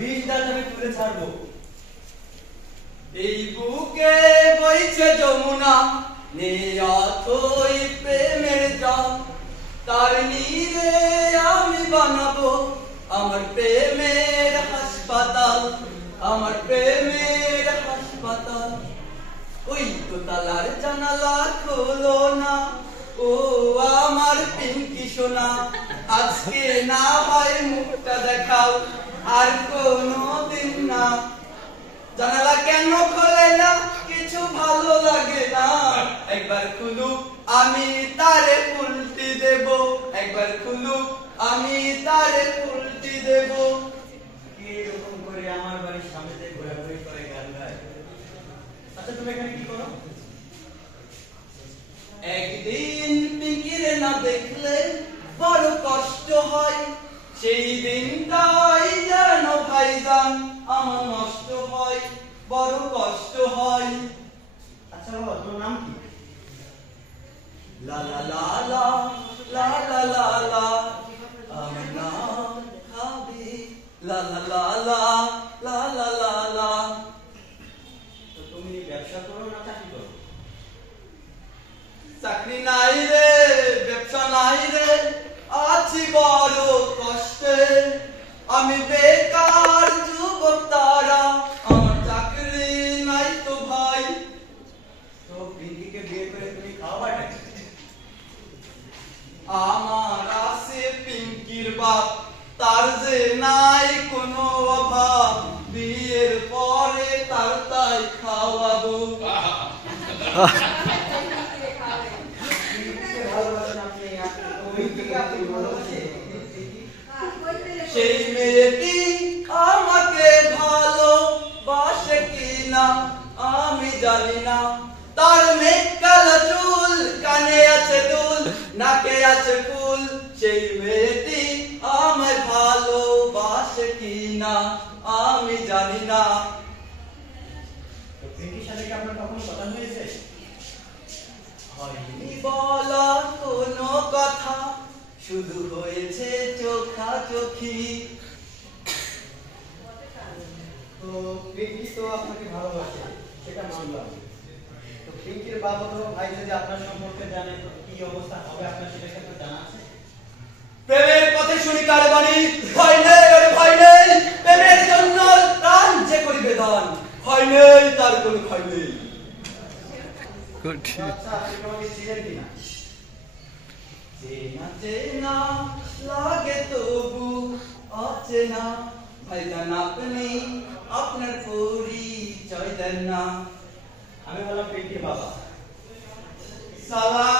বিষ দাঁত আমি তুলে ছাড়বো। এই বুকে বইছে যমুনা, নেই অথই প্রেমের জল, তার নীরে আমি বানাবো আমার প্রেমের হাসপাতাল, আমার প্রেমের হাসপাতাল। ওই তো তালার জানালা খোলো না, ও আমার পিঙ্কি সোনা, আজকে না হয় মুখটা দেখাও, আর কোনো দিন না। জানালা কেন খোলে না, কিছু ভালো লাগে না, একবার খুলুক আমি তারে উল্টি দেব, একবার খুলুক আমি তারে উল্টি দেব। এরকম করে আমার বাড়ির সামনে দিয়ে ঘোরাঘুরি করে গান গায়। আচ্ছা তুমি এখানে কি করো? একদিন পিঙ্কিরে না দেখলে বড় কষ্ট হয়, সেই দিনটাই যেন ভাইজান আমার নষ্ট হয়, বড় কষ্ট হয়। আচ্ছা বাবা তোর নাম কি? লা লা লা লা লা লা লা লা, আমার নাম খাবি, লা লা লা লা লা লা লা লা। তো তুমি ব্যবসা করো না চাকরি করো? চাকরি নাই রে, ব্যবসা নাই রে, আছি বড় কষ্টে, আমি বেকার যুবক তারা, আমার চাকরি নাই তো ভাই। তো পিঙ্কিকে বিয়ে করে তুমি খাওয়াটা কি? আমার আছে পিঙ্কির বাপ, তার যে নাই কোনো অভাব, বিয়ের পরে তার তাই খাওয়াবো। সেই মেয়েটি আমাকে ভালোবাসে কিনা আমি জানি না, তার মেঘ কালো চুল, কানে আছে দুল, নাকে আছে ফুল, সেই মেয়েটি আমায় ভালোবাসে কিনা আমি জানি না। পিঙ্কির সাথে কি আপনার কখনো কথা হয়েছে? হয়নি বলা কোনো কথা, শুধু হয়েছে চোখাচোখি। তো পিঙ্কি তো আপনাকে ভালোবাসে, সেটা মানলাম। তো পিঙ্কির বাবা তো ভাই যদি আপনার সম্পর্কে জানে তো কি অবস্থা হবে আপনার, সেটা কিন্তু জানা আছে? প্রেমের কথা শুনি কার বাণী, ভয় নেই আর ভয় নেই, প্রেমের জন্য প্রাণ যে করিবে দান, ভয় নেই তার কোনো ভয় নেই। আচ্ছা আপনি আমাকে চিনেন কিনা? চেনা চেনা লাগে তবু অচেনা, ভাইজান আপনি আপনার পরিচয় দেন না। আমি বললাম পিঙ্কির বাবা। সালাম